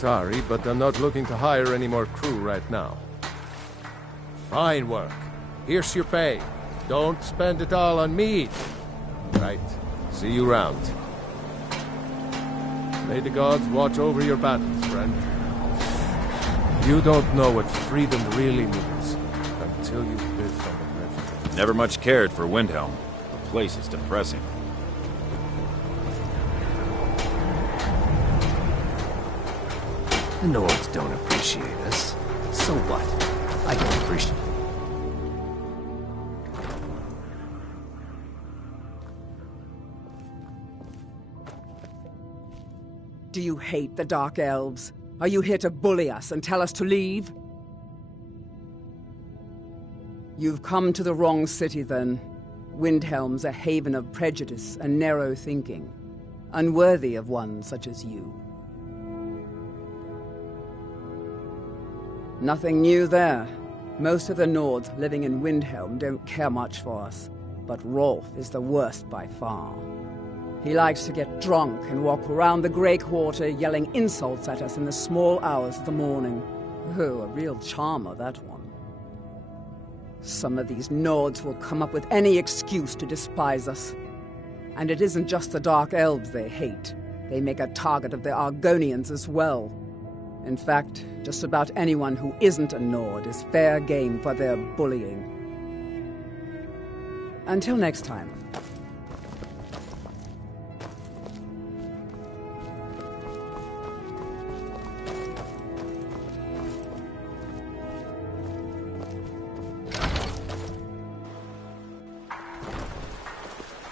Sorry, but I'm not looking to hire any more crew right now. Fine work. Here's your pay. Don't spend it all on me. Right. See you round. May the gods watch over your battles, friend. You don't know what freedom really means until you've lived on the river. Never much cared for Windhelm. The place is depressing. The Nords don't appreciate us. So what? I don't appreciate... Do you hate the Dark Elves? Are you here to bully us and tell us to leave? You've come to the wrong city, then. Windhelm's a haven of prejudice and narrow thinking, unworthy of one such as you. Nothing new there. Most of the Nords living in Windhelm don't care much for us, but Rolf is the worst by far. He likes to get drunk and walk around the Grey Quarter yelling insults at us in the small hours of the morning. Oh, a real charmer, that one. Some of these Nords will come up with any excuse to despise us. And it isn't just the Dark Elves they hate. They make a target of the Argonians as well. In fact, just about anyone who isn't a Nord is fair game for their bullying. Until next time.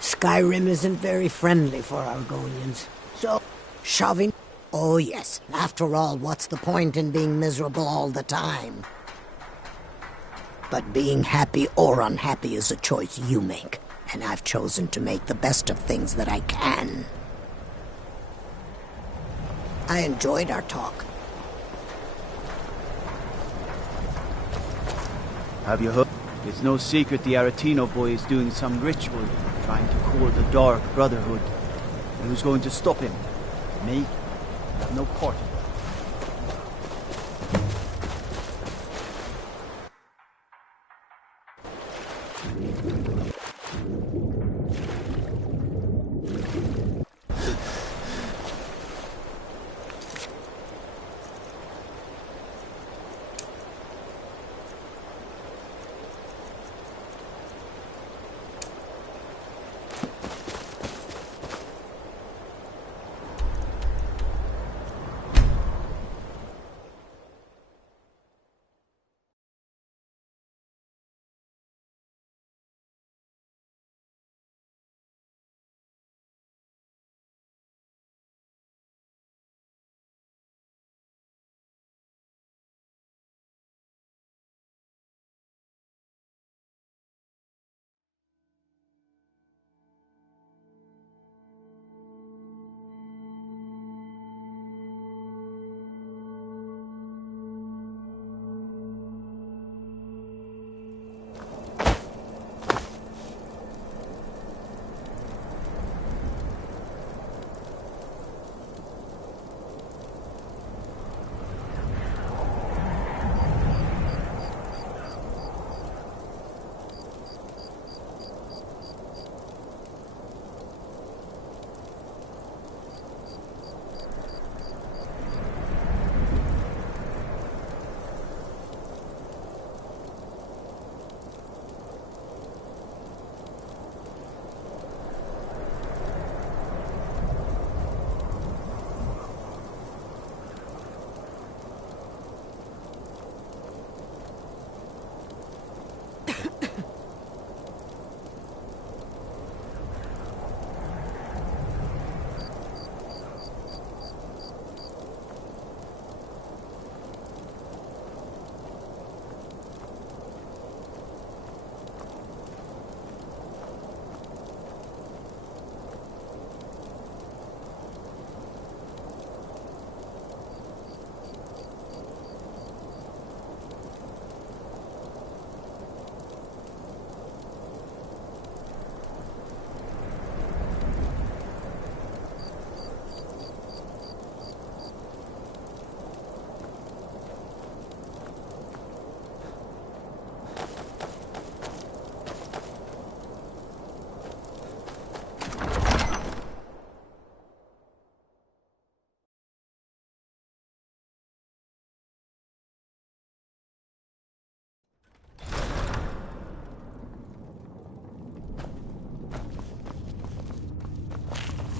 Skyrim isn't very friendly for Argonians. So, shoving... Oh yes, after all, what's the point in being miserable all the time? But being happy or unhappy is a choice you make, and I've chosen to make the best of things that I can. I enjoyed our talk. Have you heard? It's no secret the Aretino boy is doing some ritual, trying to court the Dark Brotherhood. Who's going to stop him? Me? I have no part in it.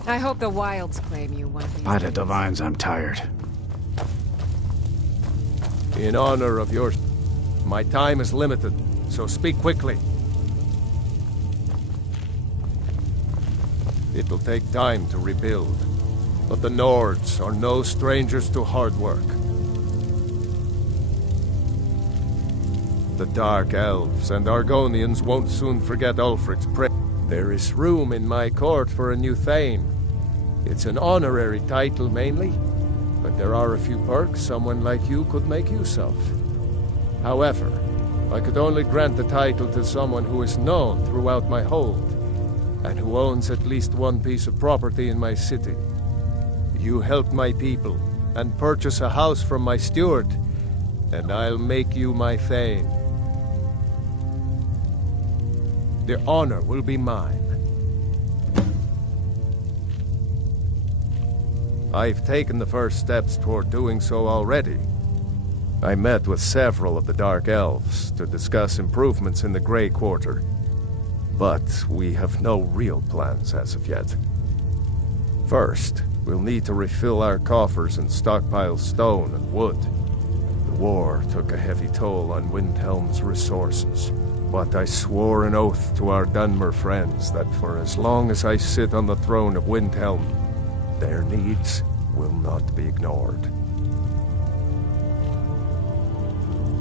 I hope the wilds claim you one of these By the days. divines, I'm tired. In honor of yours, my time is limited, so speak quickly. It'll take time to rebuild, but the Nords are no strangers to hard work. The Dark Elves and Argonians won't soon forget Ulfric's praise. There is room in my court for a new Thane. It's an honorary title mainly, but there are a few perks someone like you could make use of. However, I could only grant the title to someone who is known throughout my hold, and who owns at least one piece of property in my city. You help my people, and purchase a house from my steward, and I'll make you my Thane. The honor will be mine. I've taken the first steps toward doing so already. I met with several of the Dark Elves to discuss improvements in the Grey Quarter. But we have no real plans as of yet. First, we'll need to refill our coffers and stockpile stone and wood. The war took a heavy toll on Windhelm's resources, but I swore an oath to our Dunmer friends that for as long as I sit on the throne of Windhelm, their needs will not be ignored.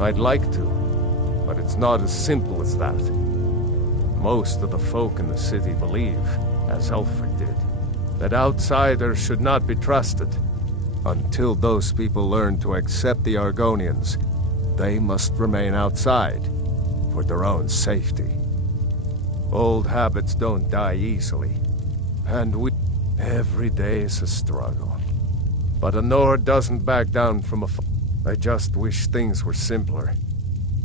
I'd like to, but it's not as simple as that. Most of the folk in the city believe, as Ulfric did, that outsiders should not be trusted. Until those people learn to accept the Argonians, they must remain outside, for their own safety. Old habits don't die easily, and every day is a struggle. But a Nord doesn't back down from a fight. I just wish things were simpler.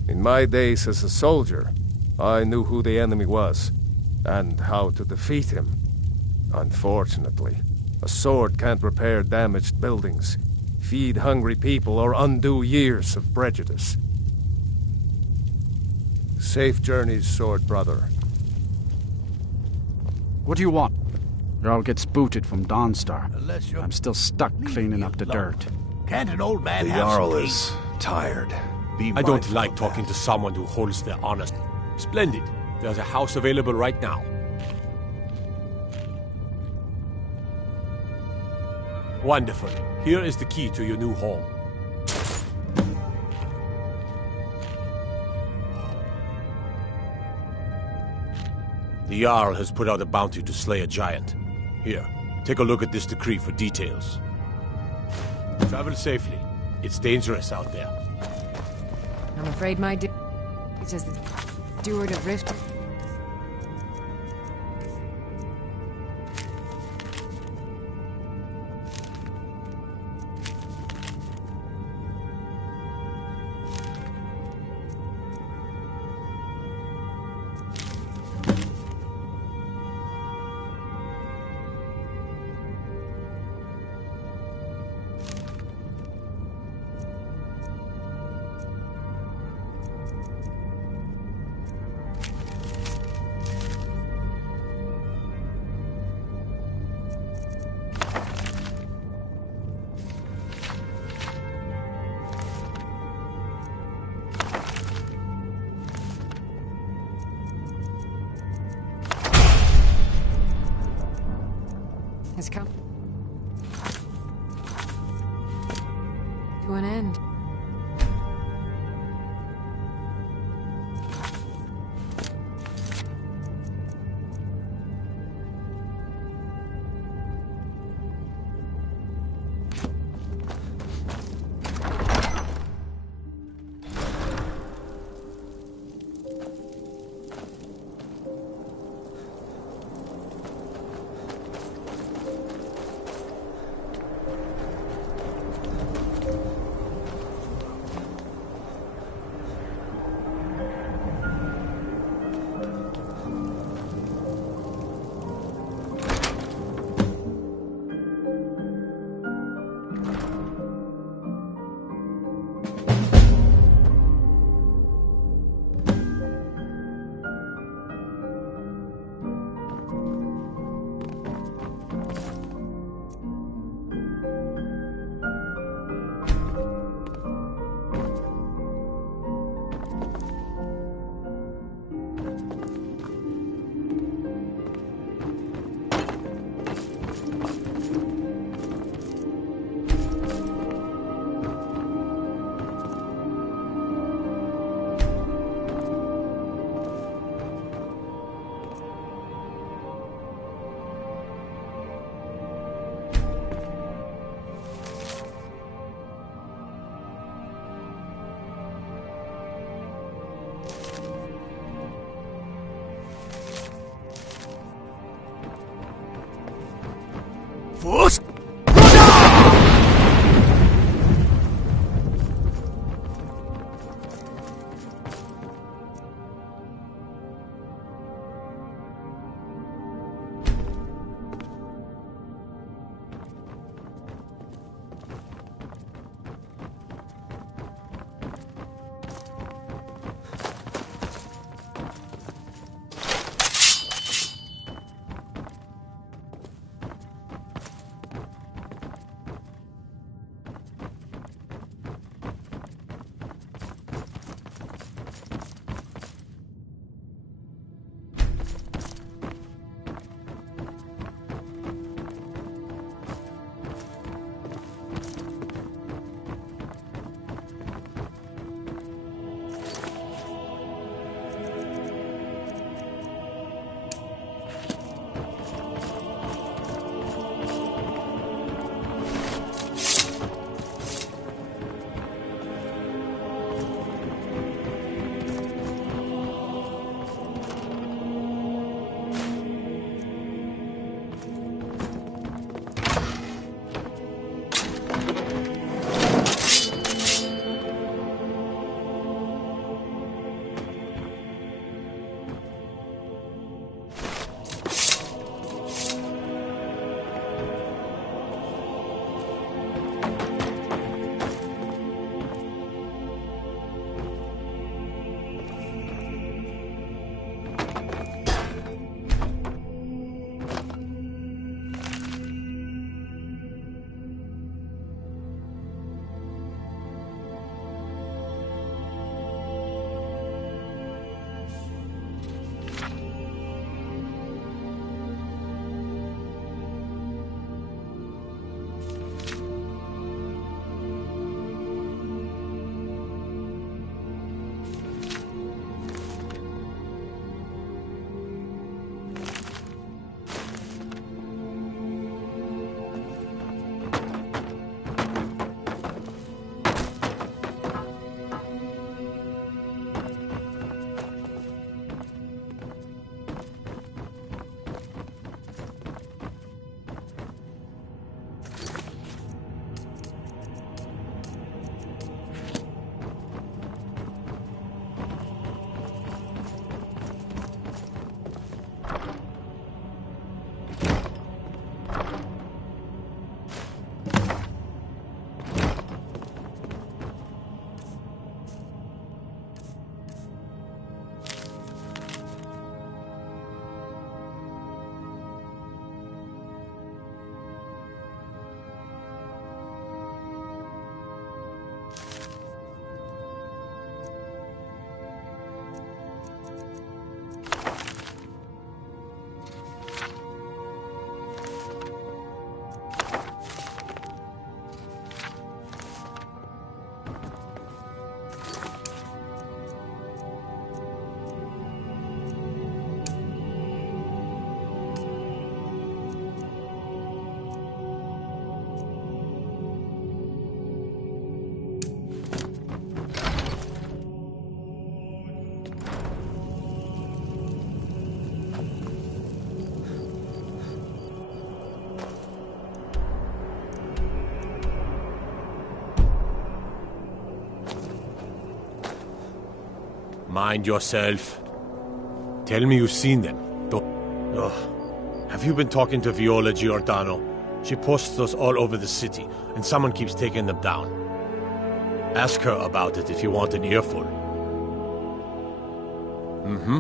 In my days as a soldier, I knew who the enemy was, and how to defeat him. Unfortunately, a sword can't repair damaged buildings, feed hungry people, or undo years of prejudice. Safe journeys, sword brother. What do you want? Jarl gets booted from Dawnstar. Unless you're... I'm still stuck cleaning up the dirt. Can't an old man The have some Jarl peace? is tired. Be I don't mindful like of talking that. to someone who holds their honest. Splendid. There's a house available right now. Wonderful. Here is the key to your new home. The Jarl has put out a bounty to slay a giant. Here, take a look at this decree for details. Travel safely. It's dangerous out there. I'm afraid my duty as the steward of Rift. Has come to an end. Mind yourself. Tell me you've seen them. Have you been talking to Viola Giordano? She posts us all over the city, and someone keeps taking them down. Ask her about it if you want an earful. Mm-hmm.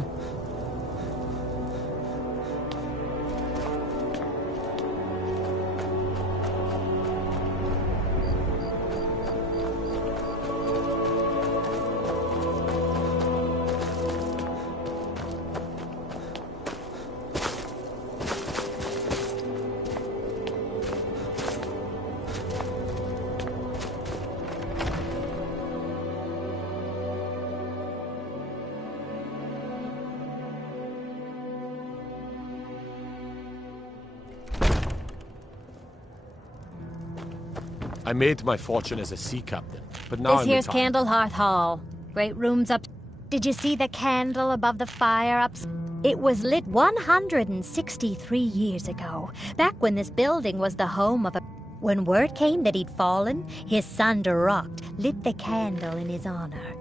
I made my fortune as a sea captain, but now This here's Candlehearth Hall. Great rooms up. Did you see the candle above the fire up? It was lit 163 years ago, back when this building was the home of a... When word came that he'd fallen, his son Durocht lit the candle in his honor.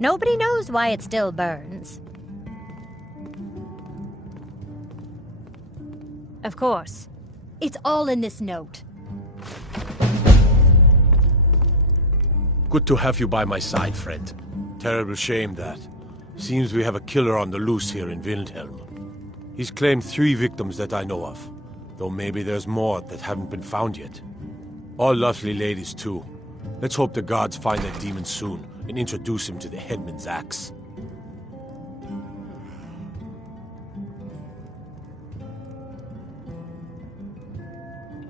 Nobody knows why it still burns. Of course, it's all in this note. Good to have you by my side, friend. Terrible shame that. Seems we have a killer on the loose here in Windhelm. He's claimed 3 victims that I know of, though maybe there's more that haven't been found yet. All lovely ladies, too. Let's hope the gods find that demon soon and introduce him to the headman's axe.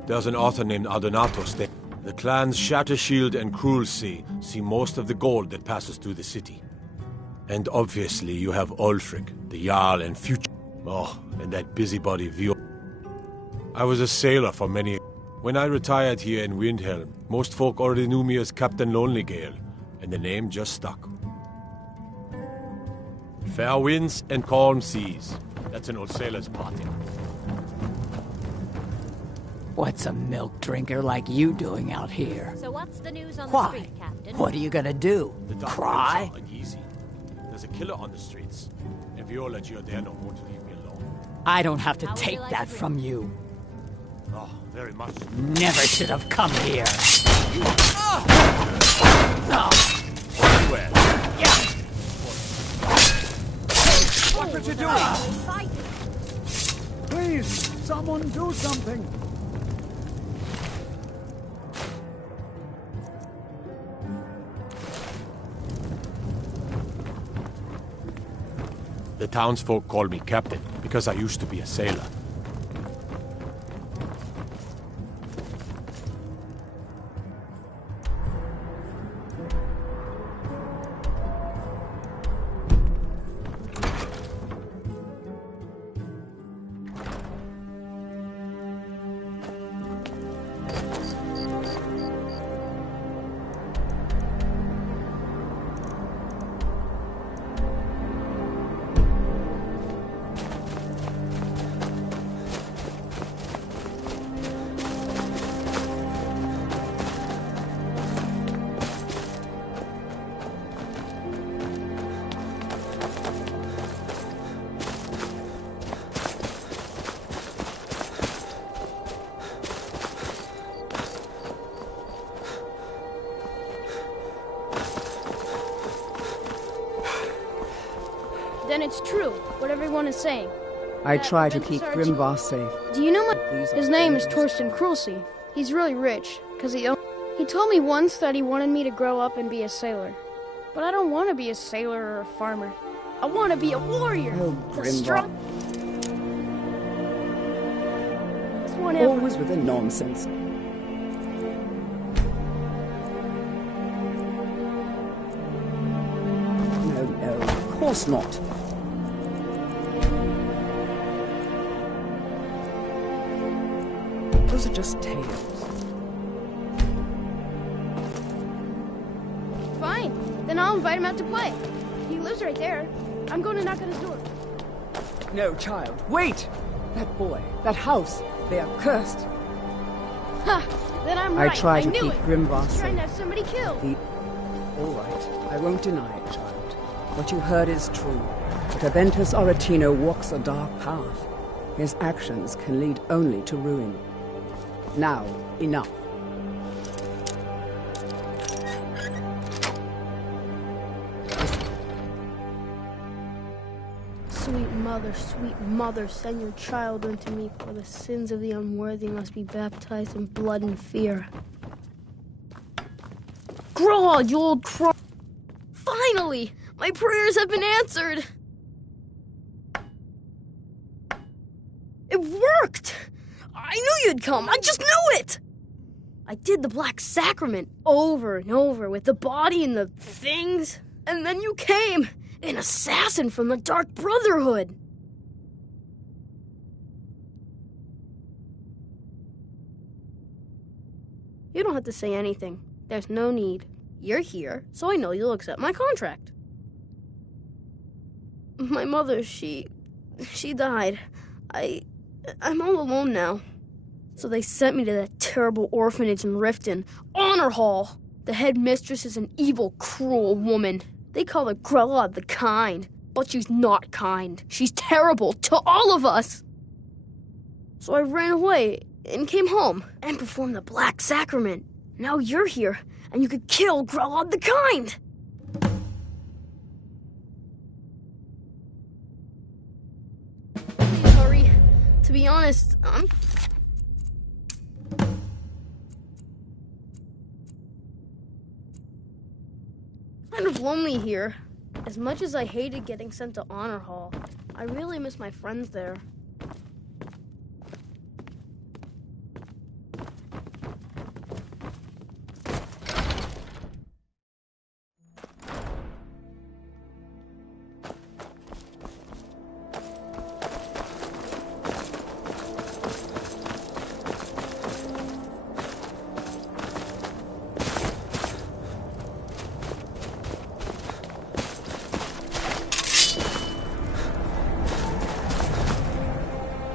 There's an author named Adonatos there. The clans Shattershield and Cruelsea see most of the gold that passes through the city. And obviously you have Ulfric, the Jarl and future... Oh, and that busybody Vio. I was a sailor for many years. When I retired here in Windhelm, most folk already knew me as Captain Lonelygale, and the name just stuck. Fair winds and calm seas. That's an old sailor's party. What's a milk drinker like you doing out here? So what's the news on the Why? street, Captain? What are you gonna do? The dark Cry? nights are uneasy. There's a killer on the streets, and Viola Giordano won't leave me alone. I don't have to How would take you like that to from you. Oh, very much. Never should have come here. Anywhere. What are you doing? Please, someone do something. The townsfolk call me captain because I used to be a sailor. Then it's true, what everyone is saying. I try to keep Grimvar safe. Do you know These are his name is dangerous. Torsten Cruelsea. He's really rich, because he told me once that he wanted me to grow up and be a sailor. But I don't want to be a sailor or a farmer. I want to be a warrior. Oh, The Grimvar. strong... one ever. Always with the nonsense. No, of course not. Those are just tales. Fine, then I'll invite him out to play. He lives right there. I'm going to knock on his door. No, child, wait! That boy, that house, they are cursed. Ha! Then I'm I right. try to knew keep it. Grimvar He's trying safe. to have somebody killed. All right, I won't deny it, child. What you heard is true. But Aventus Aretino walks a dark path. His actions can lead only to ruin. Now, enough. Sweet mother, send your child unto me, for the sins of the unworthy must be baptized in blood and fear. Graw, you old crow! Finally! My prayers have been answered! It worked! I knew you'd come! I just knew it! I did the Black Sacrament over and over with the body and the things, and then you came! An assassin from the Dark Brotherhood! You don't have to say anything. There's no need. You're here, so I know you'll accept my contract. My mother, she she died. I'm all alone now. So they sent me to that terrible orphanage in Riften, Honor Hall. The headmistress is an evil, cruel woman. They call her Grella the Kind, but she's not kind. She's terrible to all of us. So I ran away and came home and performed the Black Sacrament. Now you're here, and you could kill Grella the Kind. Please hurry. To be honest, I'm kind of lonely here. As much as I hated getting sent to Honor Hall, I really miss my friends there.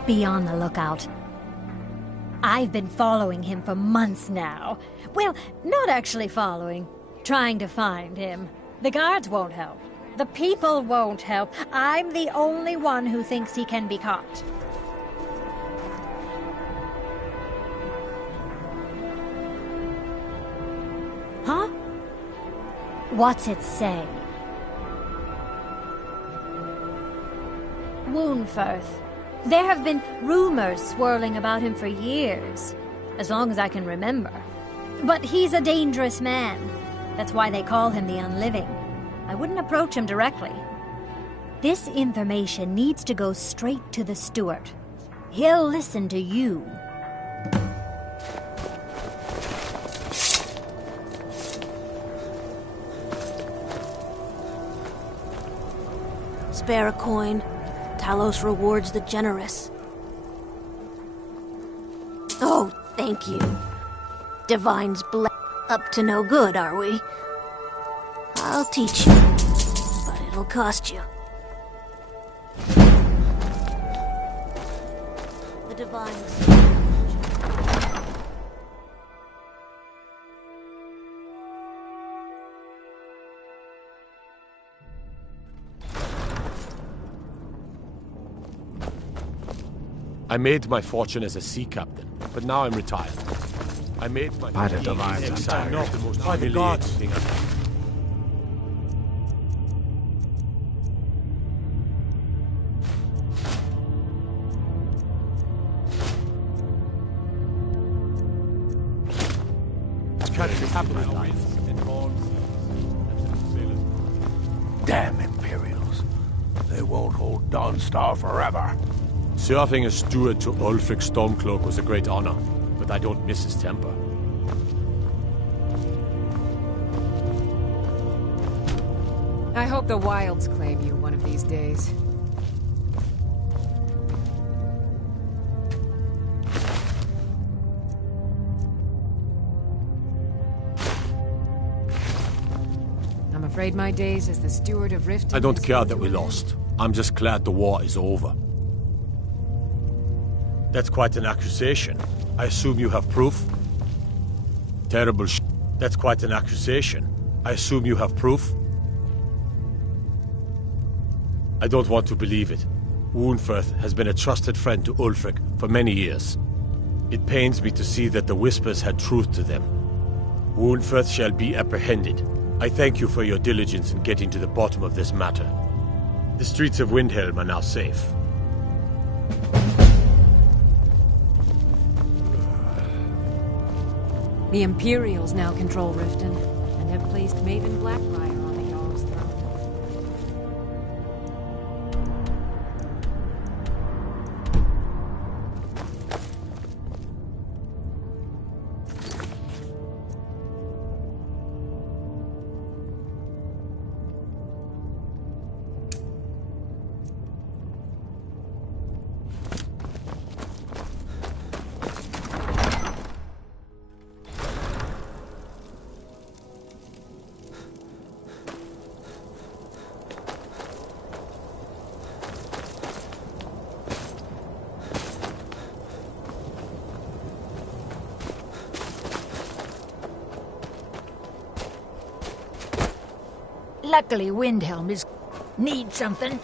Be on the lookout. I've been following him for months now. Well, not actually following. Trying to find him. The guards won't help. The people won't help. I'm the only one who thinks he can be caught. Huh? What's it say? Woundfirth. There have been rumors swirling about him for years, as long as I can remember. But he's a dangerous man. That's why they call him the Unliving. I wouldn't approach him directly. This information needs to go straight to the steward. He'll listen to you. Spare a coin. Talos rewards the generous. Oh, thank you. Divine's up to no good, are we? I'll teach you, but it'll cost you. The Divine's... I made my fortune as a sea captain, but now I'm retired. I made my By the Divines, I'm tired. Not the most humiliating thing I've done. Damn Imperials. They won't hold Dawnstar forever. Serving as steward to Ulfric Stormcloak was a great honor, but I don't miss his temper. I hope the Wilds claim you one of these days. I'm afraid my days as the steward of Riften... I don't care that we lost. I'm just glad the war is over. That's quite an accusation. I assume you have proof? Terrible sh... That's quite an accusation. I assume you have proof? I don't want to believe it. Woundfirth has been a trusted friend to Ulfric for many years. It pains me to see that the Whispers had truth to them. Woundfirth shall be apprehended. I thank you for your diligence in getting to the bottom of this matter. The streets of Windhelm are now safe. The Imperials now control Riften, and have placed Maven Blackbriar on the Jarl's throne. Luckily, Windhelm is... Need something?